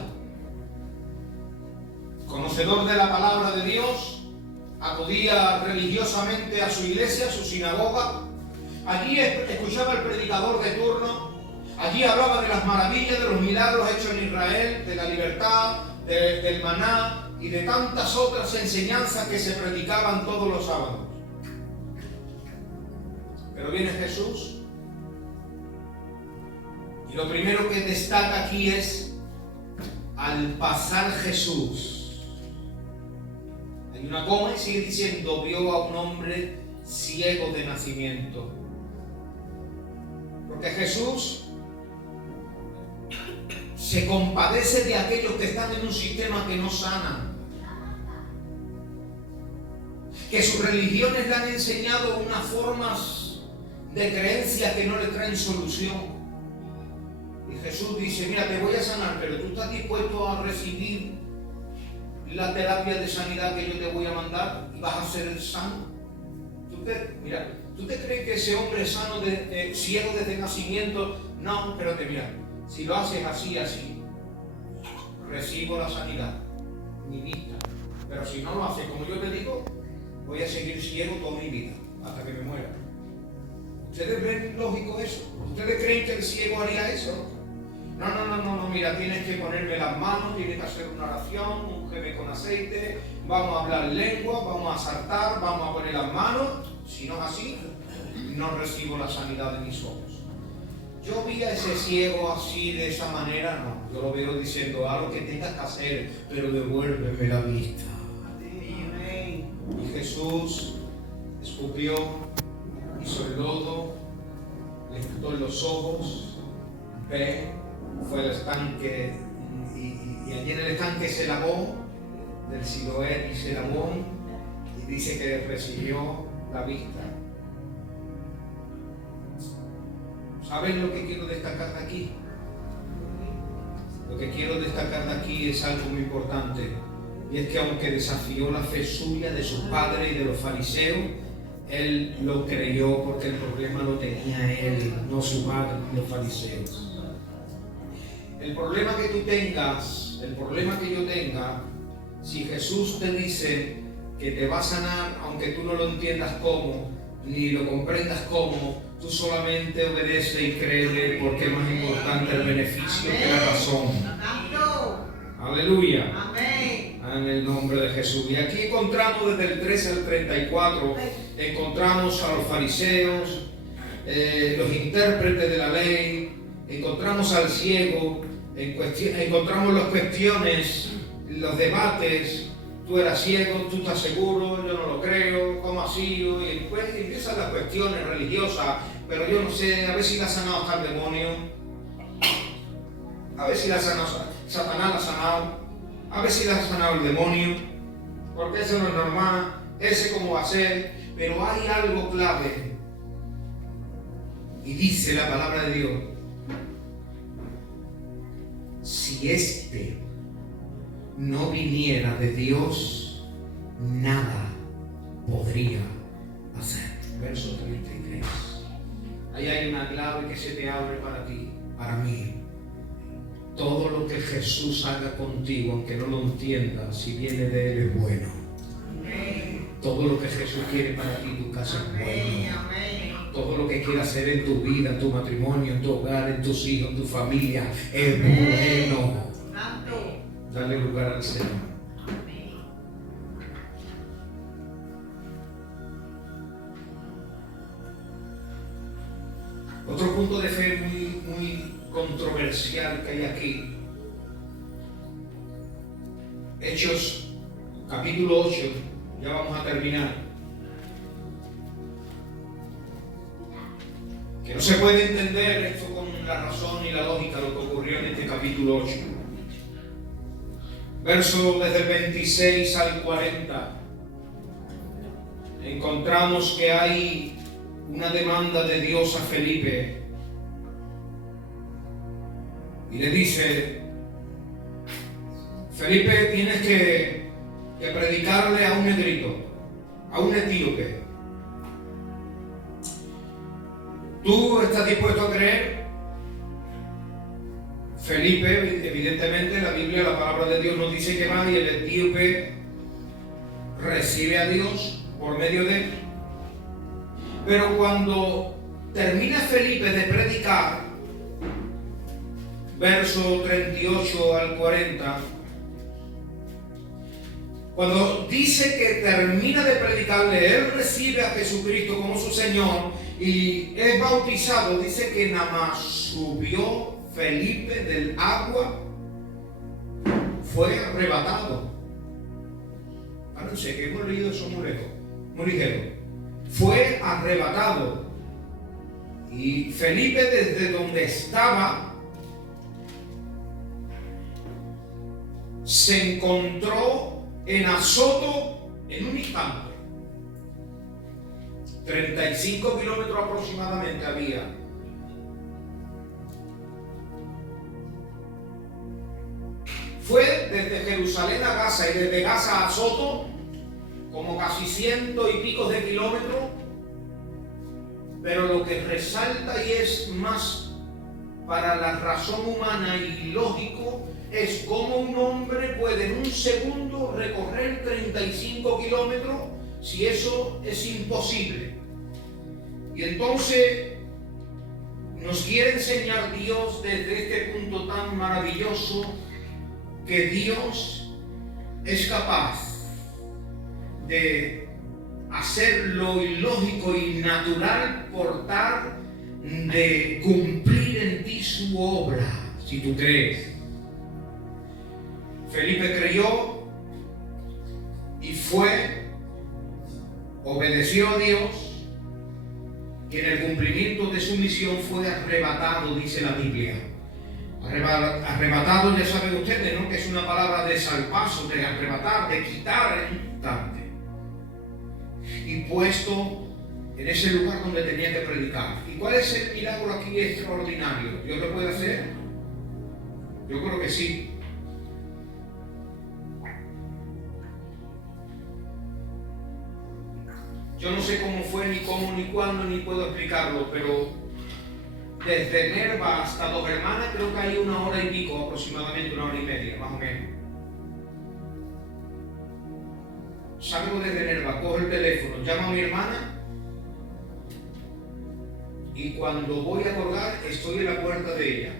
conocedor de la palabra de Dios, acudía religiosamente a su iglesia, a su sinagoga. Allí escuchaba al predicador de turno, allí hablaba de las maravillas, de los milagros hechos en Israel, de la libertad, del maná y de tantas otras enseñanzas que se predicaban todos los sábados. Pero viene Jesús y lo primero que destaca aquí es: al pasar Jesús, hay una coma y sigue diciendo, vio a un hombre ciego de nacimiento. Porque Jesús se compadece de aquellos que están en un sistema que no sana, que sus religiones le han enseñado unas formas de creencia que no le traen solución. Y Jesús dice: mira, te voy a sanar, pero tú estás dispuesto a recibir la terapia de sanidad que yo te voy a mandar y vas a ser sano. ¿Tú te crees que ese hombre es sano, ciego desde nacimiento? No, pero mira, si lo haces así, recibo la sanidad, mi vista. Pero si no lo haces como yo te digo, voy a seguir ciego toda mi vida, hasta que me muera. ¿Ustedes ven lógico eso? ¿Ustedes creen que el ciego haría eso? No, mira, tienes que ponerme las manos, tienes que hacer una oración, ungeme con aceite, vamos a hablar lengua, vamos a saltar, vamos a poner las manos. Si no es así, no recibo la sanidad de mis ojos. Yo vi a ese ciego así, de esa manera, no. Yo lo veo diciendo: haz lo que tengas que hacer, pero devuélveme la vista. Y Jesús escupió, hizo el lodo, le quitó los ojos, ve, fue al estanque y allí en el estanque se lavó del Siloé y se lavó, y dice que recibió la vista. ¿Saben lo que quiero destacar de aquí? Lo que quiero destacar de aquí es algo muy importante, y es que aunque desafió la fe suya, de sus padres y de los fariseos, él lo creyó porque el problema lo tenía él, no su padre ni los fariseos. El problema que tú tengas, el problema que yo tenga, si Jesús te dice que te va a sanar, aunque tú no lo entiendas cómo, ni lo comprendas cómo, tú solamente obedece y créele, porque es más importante el beneficio que la razón. Aleluya. Amén. En el nombre de Jesús. Y aquí encontramos desde el 13 al 34, encontramos a los fariseos, los intérpretes de la ley, encontramos al ciego, encontramos las cuestiones, los debates. Tú eras ciego, tú estás seguro, yo no lo creo, ¿cómo así? Y después empiezan las cuestiones religiosas, pero yo no sé, a ver si la ha sanado hasta el demonio, a ver si la ha sanado, Satanás la ha sanado, a ver si la ha sanado el demonio, porque eso no es normal, ese cómo va a ser. Pero hay algo clave, y dice la palabra de Dios: si este no viniera de Dios, nada podría hacer. Verso 33. Ahí hay una clave que se te abre para ti, para mí. Todo lo que Jesús haga contigo, aunque no lo entiendas, si viene de Él es bueno. Todo lo que Jesús quiere para ti, tu casa es bueno. Todo lo que quiere hacer en tu vida, en tu matrimonio, en tu hogar, en tus hijos, en tu familia, es bueno. Dale lugar al Señor. Otro punto de fe muy controversial que hay aquí. Hechos, capítulo 8, ya vamos a terminar. Que no se puede entender esto con la razón y la lógica, lo que ocurrió en este capítulo 8. Verso desde el 26 al 40. Encontramos que hay una demanda de Dios a Felipe y le dice: Felipe, tienes que predicarle a un negrito, a un etíope. ¿Tú estás dispuesto a creer? Felipe, evidentemente, la Biblia, la palabra de Dios nos dice que va, y el etíope recibe a Dios por medio de él. Pero cuando termina Felipe de predicar, verso 38 al 40, cuando dice que termina de predicarle, él recibe a Jesucristo como su Señor y es bautizado. Dice que nada más subió Felipe del agua, fue arrebatado. Párense, que hemos leído eso muy ligero. Fue arrebatado. Y Felipe, desde donde estaba, se encontró en Azoto en un instante. 35 kilómetros aproximadamente había. Fue desde Jerusalén a Gaza y desde Gaza a Azoto, como casi 100 y pico de kilómetros. Pero lo que resalta y es más para la razón humana y lógico es cómo un hombre puede en un segundo recorrer 35 kilómetros, si eso es imposible. Y entonces nos quiere enseñar Dios desde este punto tan maravilloso que Dios es capaz de hacer lo ilógico y natural por tal de cumplir en ti su obra, si tú crees. Felipe creyó y fue, obedeció a Dios, y en el cumplimiento de su misión fue arrebatado, dice la Biblia. Arrebatado, ya saben ustedes, ¿no?, que es una palabra de salpazo, de arrebatar, de quitar en un instante, y puesto en ese lugar donde tenía que predicar. ¿Y cuál es el milagro aquí extraordinario? ¿Dios lo puede hacer? Yo creo que sí. Yo no sé cómo fue, ni cómo, ni cuándo, ni puedo explicarlo, pero desde Nerva hasta Dos Hermanas creo que hay 1 hora y pico, aproximadamente 1 hora y media, más o menos. Salgo desde Nerva, cojo el teléfono, llamo a mi hermana y cuando voy a colgar estoy en la puerta de ella.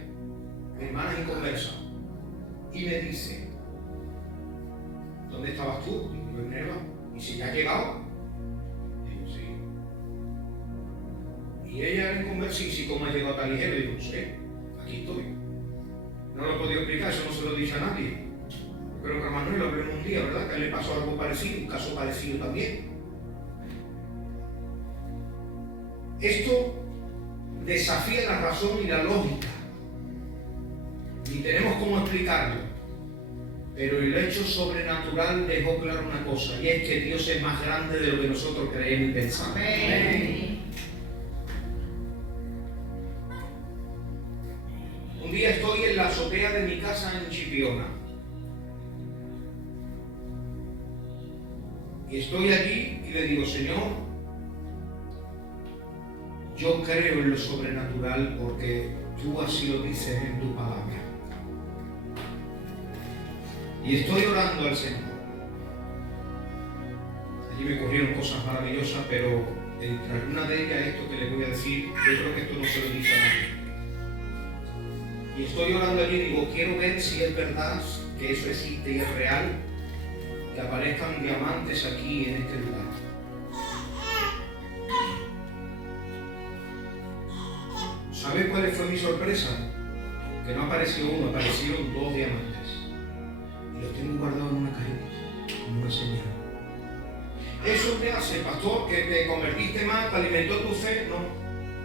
Mi hermana es inconversa y me dice: ¿dónde estabas tú? Digo, yo en Nerva. ¿Y si ya has llegado? Digo, sí. Y ella era inconversa: ¿y si cómo has llegado tan ligero? Digo, no sé, aquí estoy. No lo he podido explicar, eso no se lo he dicho a nadie. Creo que a Manuel lo vemos un día, ¿verdad? Que le pasó algo parecido, un caso parecido también. Esto desafía la razón y la lógica. Ni tenemos cómo explicarlo. Pero el hecho sobrenatural dejó claro una cosa, y es que Dios es más grande de lo que nosotros creemos y pensamos. Amén. Un día estoy en la azotea de mi casa en Chipiona. Y estoy allí y le digo: Señor, yo creo en lo sobrenatural porque tú así lo dices en tu palabra. Y estoy orando al Señor. Allí me ocurrieron cosas maravillosas, pero entre alguna de ellas, esto que les voy a decir, yo creo que esto no se lo dice a nadie. Y estoy orando allí y digo, quiero ver si es verdad que eso existe y es real, que aparezcan diamantes aquí en este lugar. ¿Sabes cuál fue mi sorpresa? Que no apareció uno, aparecieron 2 diamantes. Y los tengo guardados en una cajita, como una señal. ¿Eso te hace, pastor, que te convertiste más, te alimentó tu fe? No,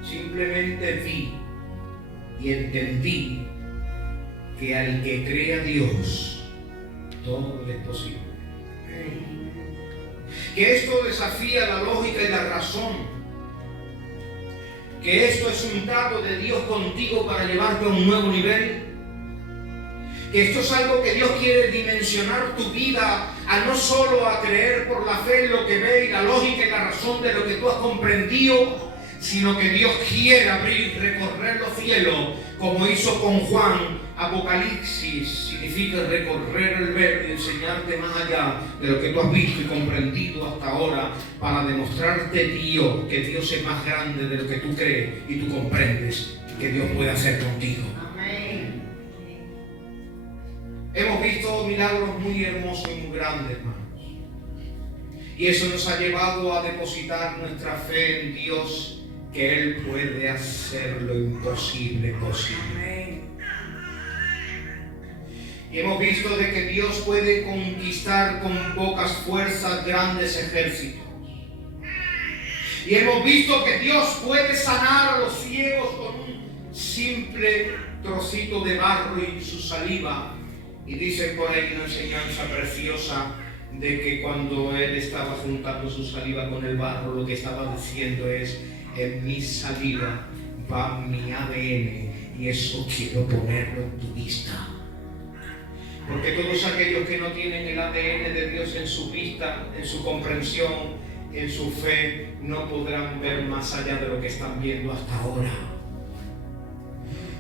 simplemente vi y entendí que al que crea a Dios, todo le es posible. Que esto desafía la lógica y la razón. Que esto es un trato de Dios contigo para llevarte a un nuevo nivel. Que esto es algo que Dios quiere dimensionar tu vida a no solo a creer por la fe en lo que ve y la lógica y la razón de lo que tú has comprendido, sino que Dios quiere abrir, recorrer los cielos, como hizo con Juan. Apocalipsis significa recorrer el ver y enseñarte más allá de lo que tú has visto y comprendido hasta ahora, para demostrarte Dios, que Dios es más grande de lo que tú crees y tú comprendes, y que Dios puede hacer contigo. Amén. Hemos visto milagros muy hermosos y muy grandes, hermanos. Y eso nos ha llevado a depositar nuestra fe en Dios, que Él puede hacer lo imposible posible. Y hemos visto de que Dios puede conquistar con pocas fuerzas grandes ejércitos. Y hemos visto que Dios puede sanar a los ciegos con un simple trocito de barro y su saliva. Y dice por ahí una enseñanza preciosa de que cuando Él estaba juntando su saliva con el barro, lo que estaba diciendo es: en mi saliva va mi ADN y eso quiero ponerlo en tu vista. Porque todos aquellos que no tienen el ADN de Dios en su vista, en su comprensión, en su fe, no podrán ver más allá de lo que están viendo hasta ahora.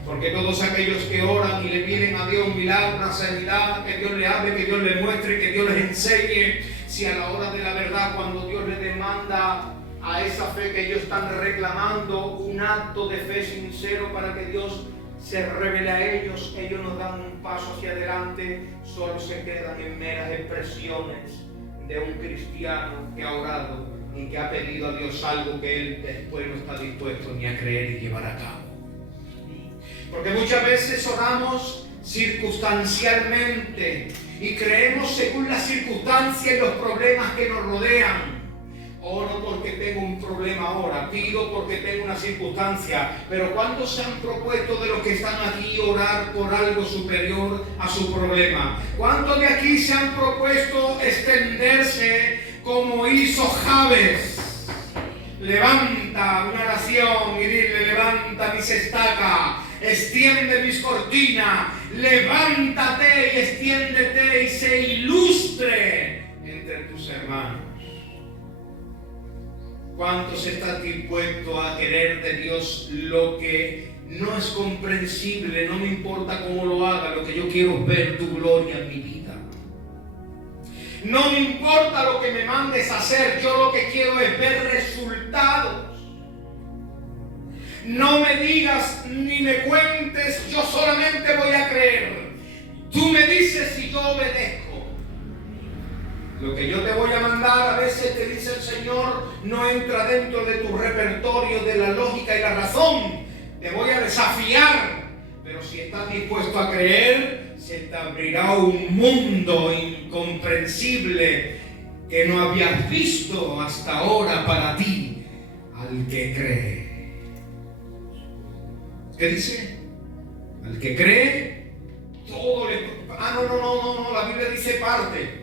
Porque todos aquellos que oran y le piden a Dios un milagro, una sanidad, que Dios le hable, que Dios le muestre, que Dios les enseñe, si a la hora de la verdad, cuando Dios les demanda a esa fe que ellos están reclamando, un acto de fe sincero para que Dios se revele a ellos, ellos nos dan un paso hacia adelante, solo se quedan en meras expresiones de un cristiano que ha orado y que ha pedido a Dios algo que él después no está dispuesto ni a creer y llevar a cabo. Porque muchas veces oramos circunstancialmente y creemos según las circunstancias y los problemas que nos rodean. Oro porque tengo un problema ahora, pido porque tengo una circunstancia, pero ¿cuántos se han propuesto de los que están aquí orar por algo superior a su problema? ¿Cuántos de aquí se han propuesto extenderse como hizo Jabes? Levanta una oración y dile: levanta mis estacas, extiende mis cortinas, levántate y extiéndete y sé ilustre entre tus hermanos. ¿Cuántos están dispuestos a querer de Dios lo que no es comprensible? No me importa cómo lo haga, lo que yo quiero es ver tu gloria en mi vida. No me importa lo que me mandes a hacer, yo lo que quiero es ver resultados. No me digas ni me cuentes, yo solamente voy a creer. Tú me dices y yo obedezco. Lo que yo te voy a mandar, a veces te dice el Señor, no entra dentro de tu repertorio de la lógica y la razón. Te voy a desafiar, pero si estás dispuesto a creer, se te abrirá un mundo incomprensible que no habías visto hasta ahora para ti, al que cree. ¿Qué dice? Al que cree, todo le... No, la Biblia dice parte.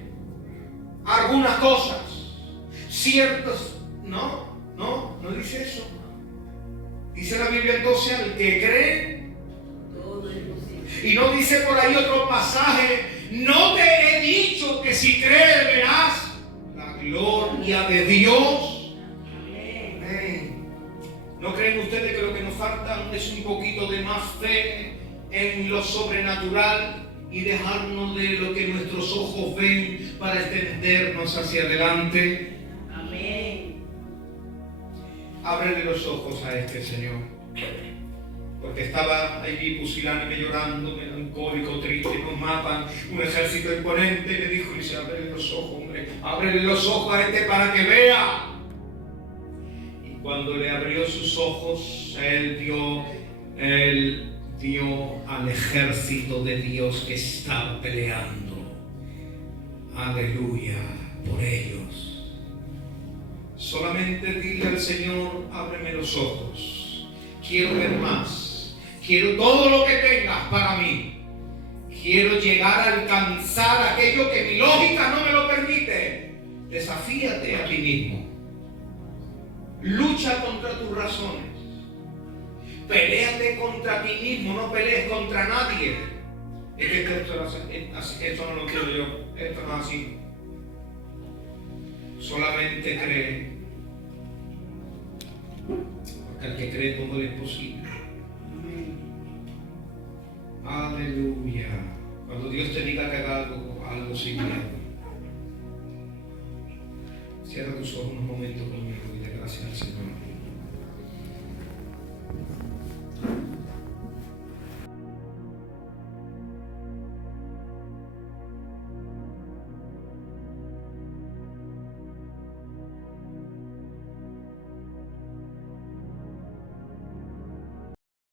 Algunas cosas, ciertas, no dice eso. Dice la Biblia entonces: al que cree, Todo es posible. y no dice por ahí otro pasaje: no te he dicho que si crees verás la gloria de Dios. Amén. Amén. ¿No creen falta es un poquito de más fe en lo sobrenatural y dejarnos de lo que nuestros ojos ven para extendernos hacia adelante. Amén. Ábrele los ojos a este Señor, porque estaba allí pusilánime, llorando, melancólico, triste, nos matan, un ejército imponente, y le dijo, y dice, ábrele los ojos, hombre, ábrele los ojos a este para que vea. Y cuando le abrió sus ojos, él dio al ejército de Dios que estaba peleando, aleluya, por ellos. Solamente dile al Señor, ábreme los ojos, quiero ver más, quiero todo lo que tengas para mí, quiero llegar a alcanzar aquello que mi lógica no me lo permite. Desafíate a ti mismo, lucha contra tus razones, peléate contra ti mismo, no pelees contra nadie. Es que esto no lo quiero yo, esto no es así. Solamente cree, porque al que cree todo es posible. Aleluya. Cuando Dios te diga que haga algo sin miedo, cierra tus ojos un momento conmigo y dé gracias al Señor.